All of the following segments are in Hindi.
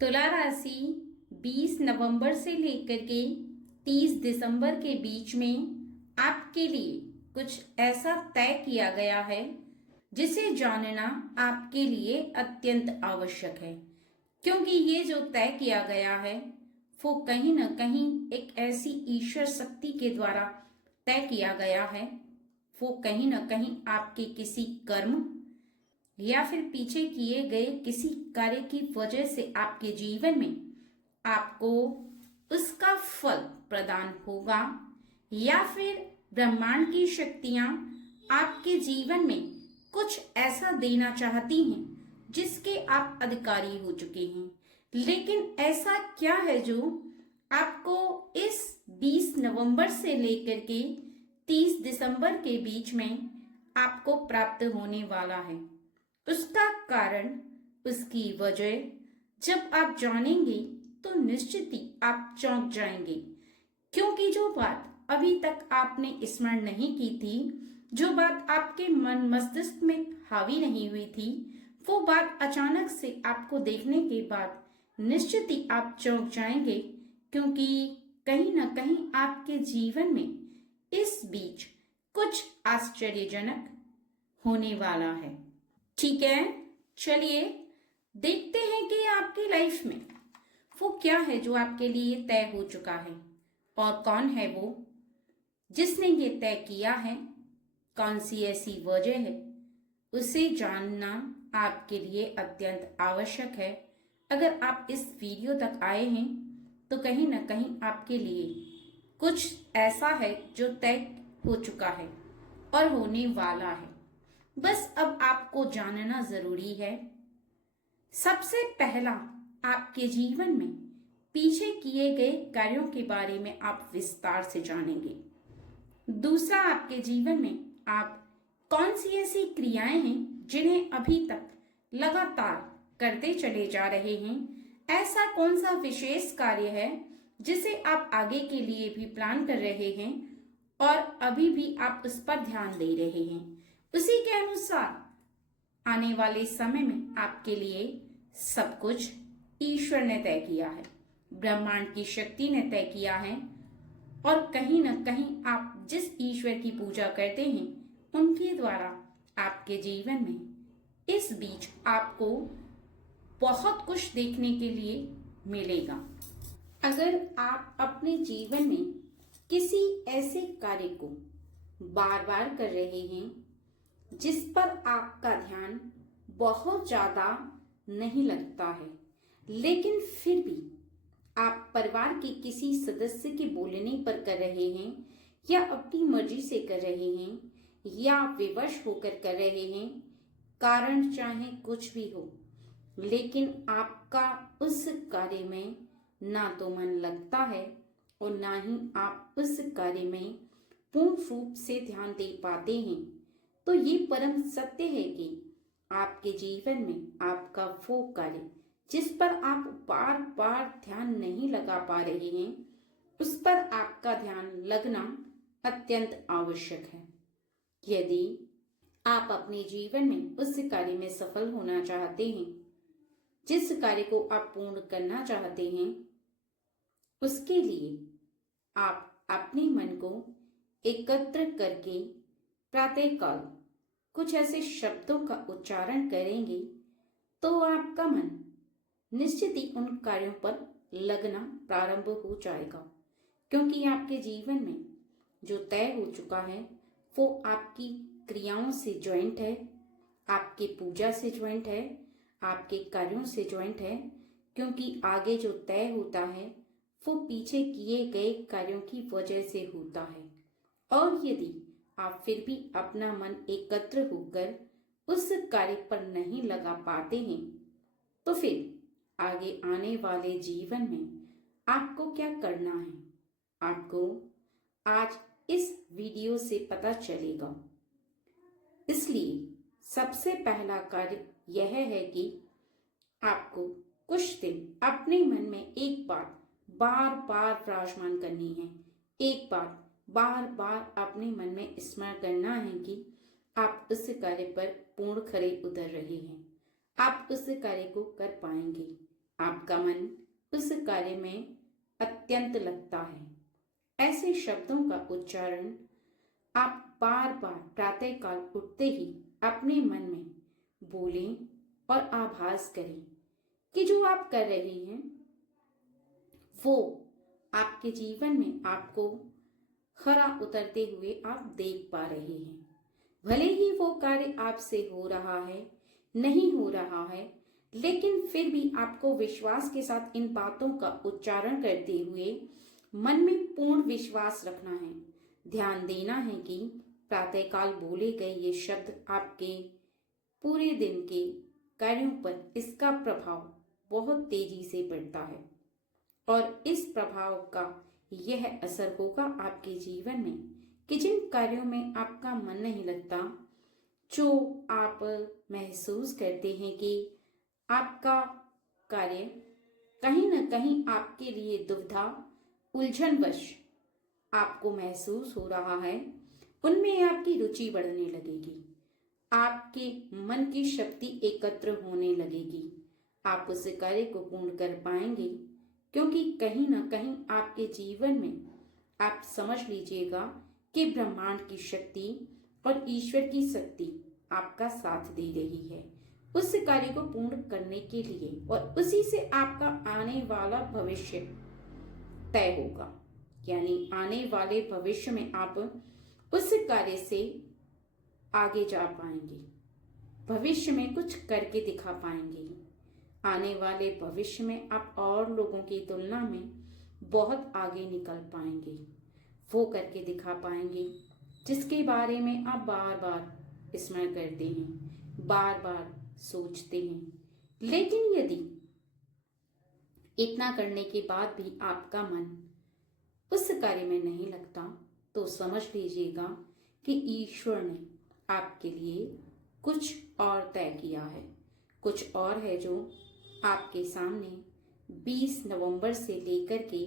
तुला राशि 20 नवंबर से लेकर के 30 दिसंबर के बीच में आपके लिए कुछ ऐसा तय किया गया है जिसे जानना आपके लिए अत्यंत आवश्यक है। क्योंकि ये जो तय किया गया है वो कहीं ना कहीं एक ऐसी ईश्वर शक्ति के द्वारा तय किया गया है। वो कहीं ना कहीं आपके किसी कर्म या फिर पीछे किए गए किसी कार्य की वजह से आपके जीवन में आपको उसका फल प्रदान होगा, या फिर ब्रह्मांड की शक्तियां आपके जीवन में कुछ ऐसा देना चाहती हैं जिसके आप अधिकारी हो चुके हैं। लेकिन ऐसा क्या है जो आपको इस 20 नवंबर से लेकर के 30 दिसंबर के बीच में आपको प्राप्त होने वाला है? उसका कारण, उसकी वजह जब आप जानेंगे तो निश्चित ही आप चौंक जाएंगे। क्योंकि जो बात अभी तक आपने स्मरण नहीं की थी, जो बात आपके मन मस्तिष्क में हावी नहीं हुई थी, वो बात अचानक से आपको देखने के बाद निश्चित ही आप चौंक जाएंगे। क्योंकि कहीं ना कहीं आपके जीवन में इस बीच कुछ आश्चर्यजनक होने वाला है। ठीक है, चलिए देखते हैं कि आपकी लाइफ में वो क्या है जो आपके लिए तय हो चुका है, और कौन है वो जिसने ये तय किया है, कौन सी ऐसी वजह है। उसे जानना आपके लिए अत्यंत आवश्यक है। अगर आप इस वीडियो तक आए हैं तो कहीं ना कहीं आपके लिए कुछ ऐसा है जो तय हो चुका है और होने वाला है। बस अब आपको जानना जरूरी है। सबसे पहला, आपके जीवन में पीछे किए गए कार्यों के बारे में आप विस्तार से जानेंगे। दूसरा, आपके जीवन में आप कौन सी ऐसी क्रियाएं हैं जिन्हें अभी तक लगातार करते चले जा रहे हैं। ऐसा कौन सा विशेष कार्य है जिसे आप आगे के लिए भी प्लान कर रहे हैं और अभी भी आप उस पर ध्यान दे रहे हैं। उसी के अनुसार आने वाले समय में आपके लिए सब कुछ ईश्वर ने तय किया है, ब्रह्मांड की शक्ति ने तय किया है। और कहीं ना कहीं आप जिस ईश्वर की पूजा करते हैं उनके द्वारा आपके जीवन में इस बीच आपको बहुत कुछ देखने के लिए मिलेगा। अगर आप अपने जीवन में किसी ऐसे कार्य को बार बार कर रहे हैं जिस पर आपका ध्यान बहुत ज्यादा नहीं लगता है, लेकिन फिर भी आप परिवार के किसी सदस्य के बोलने पर कर रहे हैं, या अपनी मर्जी से कर रहे हैं, या विवश होकर कर रहे हैं, कारण चाहे कुछ भी हो, लेकिन आपका उस कार्य में ना तो मन लगता है और ना ही आप उस कार्य में पूर्ण रूप से ध्यान दे पाते हैं, तो ये परम सत्य है कि आपके जीवन में आपका वो कार्य जिस पर आप बार बार ध्यान नहीं लगा पा रहे हैं, उस पर आपका ध्यान लगना अत्यंत आवश्यक है। यदि आप अपने जीवन में उस कार्य में सफल होना चाहते हैं, जिस कार्य को आप पूर्ण करना चाहते हैं, उसके लिए आप अपने मन को एकत्र करके प्रातःकाल कुछ ऐसे शब्दों का उच्चारण करेंगे तो आपका मन निश्चित ही उन कार्यों पर लगना प्रारंभ हो जाएगा। क्योंकि आपके जीवन में जो तय हो चुका है वो आपकी क्रियाओं से ज्वाइंट है, आपके पूजा से ज्वाइंट है, आपके कार्यों से ज्वाइंट है। क्योंकि आगे जो तय होता है वो पीछे किए गए कार्यों की वजह से होता है। और यदि आप फिर भी अपना मन एकत्र होकर उस कार्य पर नहीं लगा पाते हैं, तो फिर आगे आने वाले जीवन में आपको क्या करना है, आपको आज इस वीडियो से पता चलेगा। इसलिए सबसे पहला कार्य यह है कि आपको कुछ दिन अपने मन में एक बात बार बार विराजमान करनी है। एक बात बार बार अपने मन में स्मरण करना है कि आप उस कार्य पर पूर्ण खरे उतर रहे हैं, आप उस कार्य को कर पाएंगे। आपका मन उस कार्य में अत्यंत लगता है। ऐसे शब्दों का उच्चारण आप बार बार प्रातःकाल उठते ही अपने मन में बोलें और आभास करें कि जो आप कर रहे हैं वो आपके जीवन में आपको खरा उतरते हुए आप देख पा रहे हैं। भले ही वो कार्य आपसे हो रहा है, नहीं हो रहा है, लेकिन फिर भी आपको विश्वास के साथ इन बातों का उच्चारण करते हुए मन में पूर्ण विश्वास रखना है। ध्यान देना है कि प्रातःकाल बोले गए ये शब्द आपके पूरे दिन के कार्यों पर इसका प्रभाव बहुत तेजी से पड़ता है और इस प्रभाव का यह असर होगा आपके जीवन में कि जिन कार्यों में आपका मन नहीं लगता, जो आप महसूस करते हैं कि आपका कार्य कहीं न कहीं आपके लिए दुविधा उलझनवश आपको महसूस हो रहा है, उनमें आपकी रुचि बढ़ने लगेगी। आपके मन की शक्ति एकत्र होने लगेगी। आप उस कार्य को पूर्ण कर पाएंगे क्योंकि कहीं ना कहीं आपके जीवन में आप समझ लीजिएगा कि ब्रह्मांड की शक्ति और ईश्वर की शक्ति आपका साथ दे रही है उस कार्य को पूर्ण करने के लिए, और उसी से आपका आने वाला भविष्य तय होगा। यानी आने वाले भविष्य में आप उस कार्य से आगे जा पाएंगे, भविष्य में कुछ करके दिखा पाएंगे। आने वाले भविष्य में आप और लोगों की तुलना में बहुत आगे निकल पाएंगे, वो करके दिखा पाएंगे जिसके बारे में आप बार बार स्मरण करते हैं, बार बार सोचते हैं। लेकिन यदि इतना करने के बाद भी आपका मन उस कार्य में नहीं लगता, तो समझ लीजिएगा कि ईश्वर ने आपके लिए कुछ और तय किया है। कुछ और है जो आपके सामने 20 नवंबर से लेकर के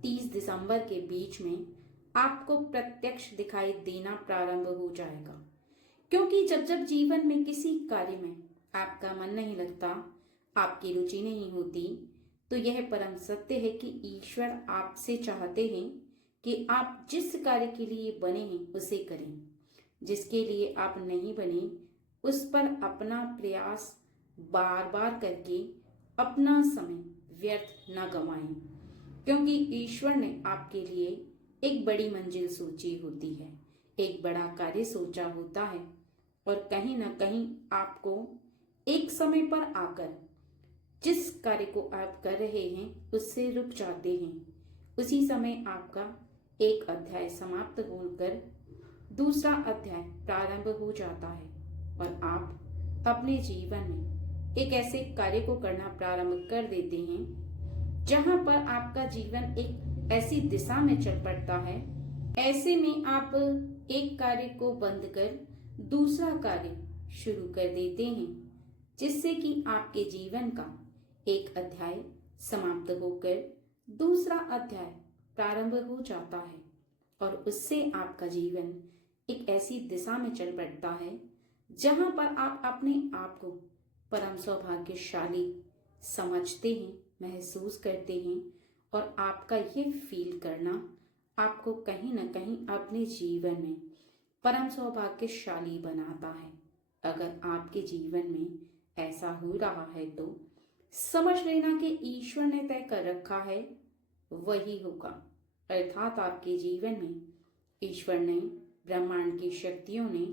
30 दिसंबर के बीच में आपको प्रत्यक्ष दिखाई देना प्रारंभ हो जाएगा। क्योंकि जब जब जीवन में किसी कार्य में आपका मन नहीं लगता, आपकी रुचि नहीं होती, तो यह परम सत्य है कि ईश्वर आपसे चाहते हैं कि आप जिस कार्य के लिए बने हैं उसे करें। जिसके लिए आप नहीं बने उस पर अपना प्रयास बार बार करके अपना समय व्यर्थ न गंवाएं, क्योंकि ईश्वर ने आपके लिए एक बड़ी मंजिल सोची होती है, एक बड़ा कार्य सोचा होता है, और कहीं ना कहीं आपको एक समय पर आकर जिस कार्य को आप कर रहे हैं उससे रुक जाते हैं। उसी समय आपका एक अध्याय समाप्त होकर दूसरा अध्याय प्रारंभ हो जाता है और आप अपने जीवन में एक ऐसे कार्य को करना प्रारंभ कर देते हैं जहां पर आपका जीवन एक ऐसी दिशा में चल पड़ता है। ऐसे में आप एक कार्य को बंद कर दूसरा कार्य शुरू कर देते हैं, जिससे कि आपके जीवन का एक अध्याय समाप्त होकर दूसरा अध्याय प्रारंभ हो जाता है और उससे आपका जीवन एक ऐसी दिशा में चल पड़ता है जहां पर आप अपने आप को परम सौभाग्यशाली समझते हैं, महसूस करते हैं, और आपका ये फील करना आपको कहीं ना कहीं अपने जीवन में परम सौभाग्यशाली बनाता है। अगर आपके जीवन में ऐसा हो रहा है तो समझ लेना कि ईश्वर ने तय कर रखा है वही होगा। अर्थात आपके जीवन में ईश्वर ने, ब्रह्मांड की शक्तियों ने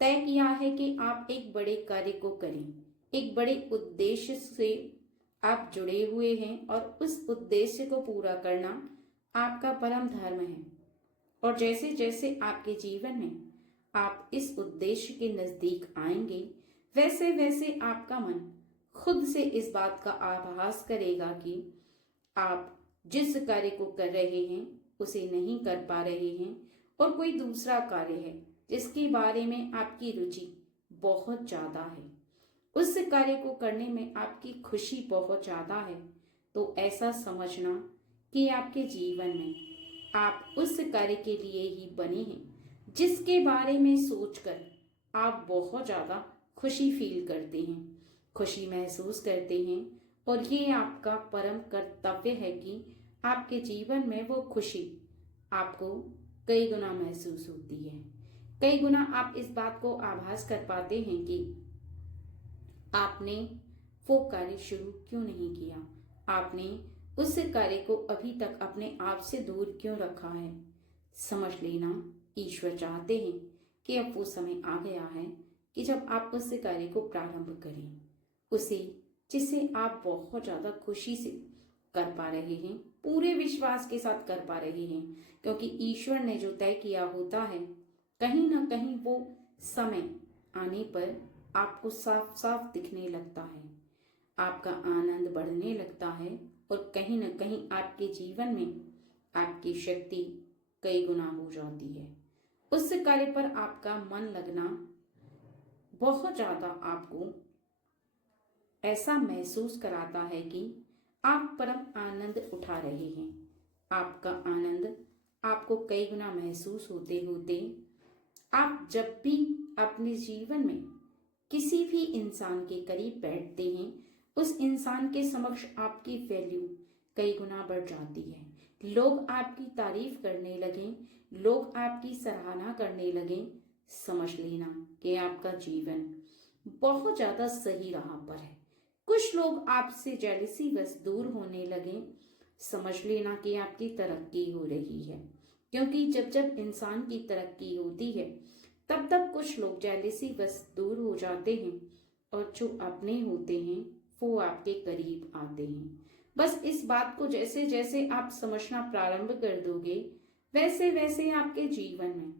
तय किया है कि आप एक बड़े कार्य को करें। एक बड़े उद्देश्य से आप जुड़े हुए हैं और उस उद्देश्य को पूरा करना आपका परम धर्म है। और जैसे जैसे आपके जीवन में आप इस उद्देश्य के नजदीक आएंगे, वैसे वैसे आपका मन खुद से इस बात का आभास करेगा कि आप जिस कार्य को कर रहे हैं उसे नहीं कर पा रहे हैं और कोई दूसरा कार्य है जिसके बारे में आपकी रुचि बहुत ज्यादा है, उस कार्य को करने में आपकी खुशी बहुत ज्यादा है। तो ऐसा समझना कि आपके जीवन में आप उस कार्य के लिए ही बने हैं जिसके बारे में सोचकर आप बहुत ज्यादा खुशी फील करते हैं, खुशी महसूस करते हैं और ये आपका परम कर्तव्य है कि आपके जीवन में वो खुशी आपको कई गुना महसूस होती है। कई गुना आप इस बात को आभास कर पाते हैं कि आपने वो कार्य शुरू क्यों नहीं किया, आपने उस कार्य को अभी तक अपने आप से दूर क्यों रखा है। समझ लेना, ईश्वर चाहते हैं कि अब वो समय आ गया है कि जब आप उस कार्य को प्रारंभ करें, उसे जिसे आप बहुत ज्यादा खुशी से कर पा रहे हैं, पूरे विश्वास के साथ कर पा रहे हैं, क्योंकि ईश्वर ने जो तय किया होता है कहीं ना कहीं वो समय आने पर आपको साफ साफ दिखने लगता है, आपका आनंद बढ़ने लगता है और कहीं ना कहीं आपके जीवन में आपकी शक्ति कई गुना हो जाती है। उस कार्य पर आपका मन लगना बहुत ज्यादा आपको ऐसा महसूस कराता है कि आप परम आनंद उठा रहे हैं। आपका आनंद आपको कई गुना महसूस होते होते आप जब भी अपने जीवन में किसी भी इंसान के करीब बैठते हैं, उस इंसान के समक्ष आपकी वैल्यू कई गुना बढ़ जाती है। लोग आपकी तारीफ करने लगें, लोग आपकी सराहना करने लगें, समझ लेना कि आपका जीवन बहुत ज्यादा सही राह पर है। कुछ लोग आपसे जेलसी बस दूर होने लगे, समझ लेना कि आपकी तरक्की हो रही है, क्योंकि जब जब इंसान की तरक्की होती है तब तब कुछ लोग जेलसी बस दूर हो जाते हैं और जो अपने होते हैं वो आपके करीब आते हैं। बस इस बात को जैसे जैसे आप समझना प्रारंभ कर दोगे, वैसे वैसे आपके जीवन में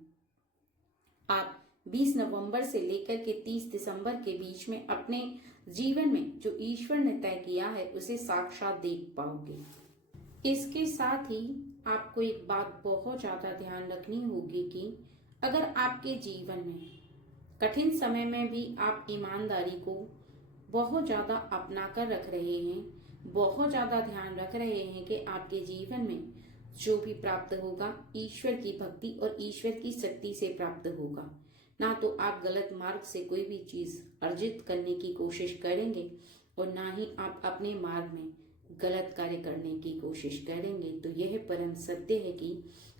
आप 20 नवंबर से लेकर के 30 दिसंबर के बीच में अपने जीवन में जो ईश्वर ने तय किया है उसे साक्षात देख पाओगे। इसके साथ ही आपको एक बात बहुत ज्यादा ध्यान रखनी होगी कि अगर आपके जीवन में कठिन समय में भी आप ईमानदारी को बहुत ज्यादा अपना कर रख रहे हैं, बहुत ज्यादा ध्यान रख रहे हैं कि आपके जीवन में जो भी प्राप्त होगा ईश्वर की भक्ति और ईश्वर की शक्ति से प्राप्त होगा, ना तो आप गलत मार्ग से कोई भी चीज अर्जित करने की कोशिश करेंगे और ना ही आप अपने मार्ग में गलत कार्य करने की कोशिश करेंगे। तो यह परम सत्य है कि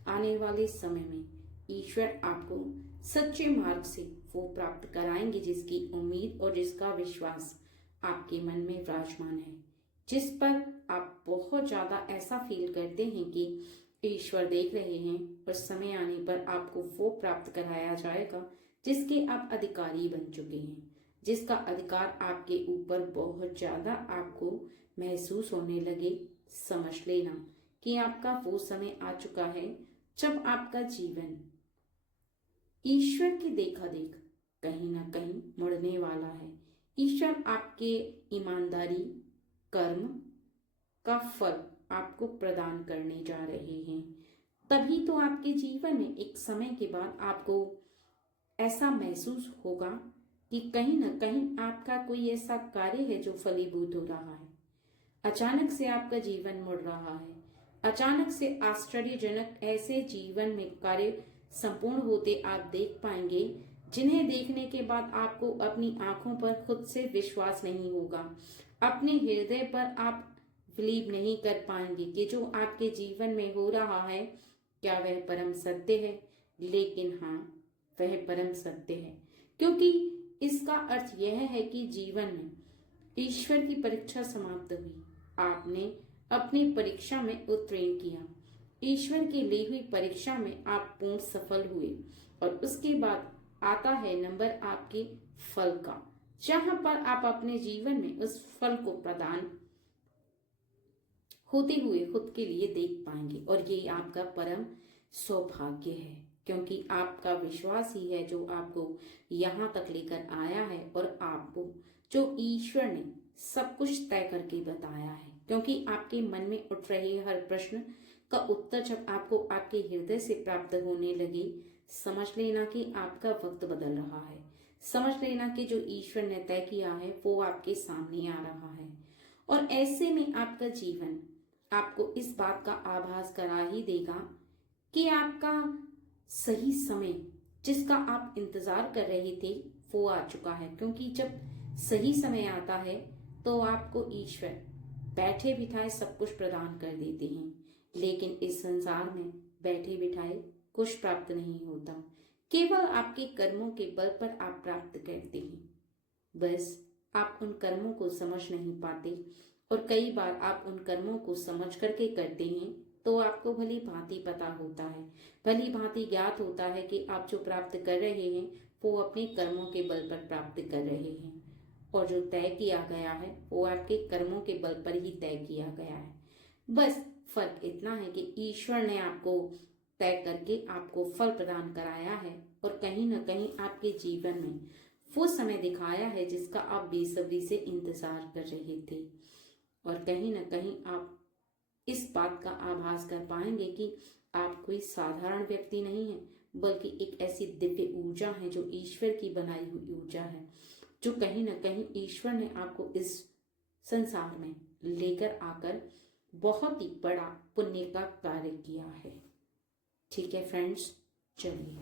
आने वाले समय में ईश्वर आपको सच्चे मार्ग से वो प्राप्त कराएंगे जिसकी उम्मीद और जिसका विश्वास आपके मन में विराजमान है, जिस पर आप बहुत ज्यादा ऐसा फील करते हैं कि ईश्वर देख रहे हैं और समय आने पर आपको वो प्राप्त कराया जाएगा जिसके आप अधिकारी बन चुके हैं, जिसका अधिकार आपके ऊपर बहुत ज्यादा आपको महसूस होने लगे। समझ लेना कि आपका वो समय आ चुका है जब आपका जीवन ईश्वर की देखा देख कहीं ना कहीं मुड़ने वाला है। ईश्वर आपके ईमानदारी कर्म का फल आपको प्रदान करने जा रहे हैं। तभी तो आपके जीवन में एक समय के बाद आपको ऐसा महसूस होगा कि कहीं ना कहीं आपका कोई ऐसा कार्य है जो फलीभूत हो रहा है। अचानक से आपका जीवन मुड़ रहा है, अचानक से आश्चर्यजनक ऐसे जीवन में कार्य संपूर्ण होते आप देख पाएंगे जिन्हें देखने के बाद आपको अपनी आंखों पर खुद से विश्वास नहीं होगा, अपने हृदय पर आप बिलीव नहीं कर पाएंगे कि जो आपके जीवन में हो रहा है क्या वह परम सत्य है। लेकिन हाँ, वह परम सत्य है, क्योंकि इसका अर्थ यह है कि जीवन में ईश्वर की परीक्षा समाप्त हुई, आपने अपनी परीक्षा में उत्तीर्ण किया, ईश्वर की ली हुई परीक्षा में आप पूर्ण सफल हुए और उसके बाद आता है नंबर आपके फल का, जहां पर आप अपने जीवन में उस फल को प्रदान होते हुए खुद के लिए देख पाएंगे और ये आपका परम सौभाग्य है, क्योंकि आपका विश्वास ही है जो आपको यहाँ तक लेकर आया है और आपको जो ईश्वर ने सब कुछ तय करके बताया है। क्योंकि आपके मन में उठ रहे हर प्रश्न का उत्तर जब आपको आपके हृदय से प्राप्त होने लगे, समझ लेना कि आपका वक्त बदल रहा है, समझ लेना कि जो ईश्वर ने तय किया है वो आपके सामने आ रहा है। और ऐसे में आपका जीवन आपको इस बात का आभास करा ही देगा कि आपका सही समय जिसका आप इंतजार कर रहे थे वो आ चुका है। क्योंकि जब सही समय आता है तो आपको ईश्वर बैठे बिठाए सब कुछ प्रदान कर देते हैं, लेकिन इस संसार में बैठे बिठाए कुछ प्राप्त नहीं होता। केवल आपके कर्मों के बल पर आप प्राप्त करते हैं। बस आप उन कर्मों को समझ नहीं पाते, और कई बार आप उन कर्मों को समझ करके करते हैं तो आपको भली भांति पता होता है, भली भांति ज्ञात होता है कि आप जो प्राप्त कर रहे हैं वो अपने कर्मों के बल पर प्राप्त कर रहे हैं, और जो तय किया गया है वो आपके कर्मों के बल पर ही तय किया गया है। बस फर्क इतना है कि ईश्वर ने आपको तय करके आपको फल प्रदान कराया है, और कहीं ना कहीं आपके जीवन में वो समय दिखाया है जिसका आप बेसब्री से इंतजार कर रहे थे, और कहीं ना कहीं आप इस बात का आभास कर पाएंगे कि आप कोई साधारण व्यक्ति नहीं है, बल्कि एक ऐसी दिव्य ऊर्जा है जो ईश्वर की बनाई हुई ऊर्जा है, जो कहीं ना कहीं ईश्वर ने आपको इस संसार में लेकर आकर बहुत ही बड़ा पुण्य का कार्य किया है। ठीक है फ्रेंड्स, चलिए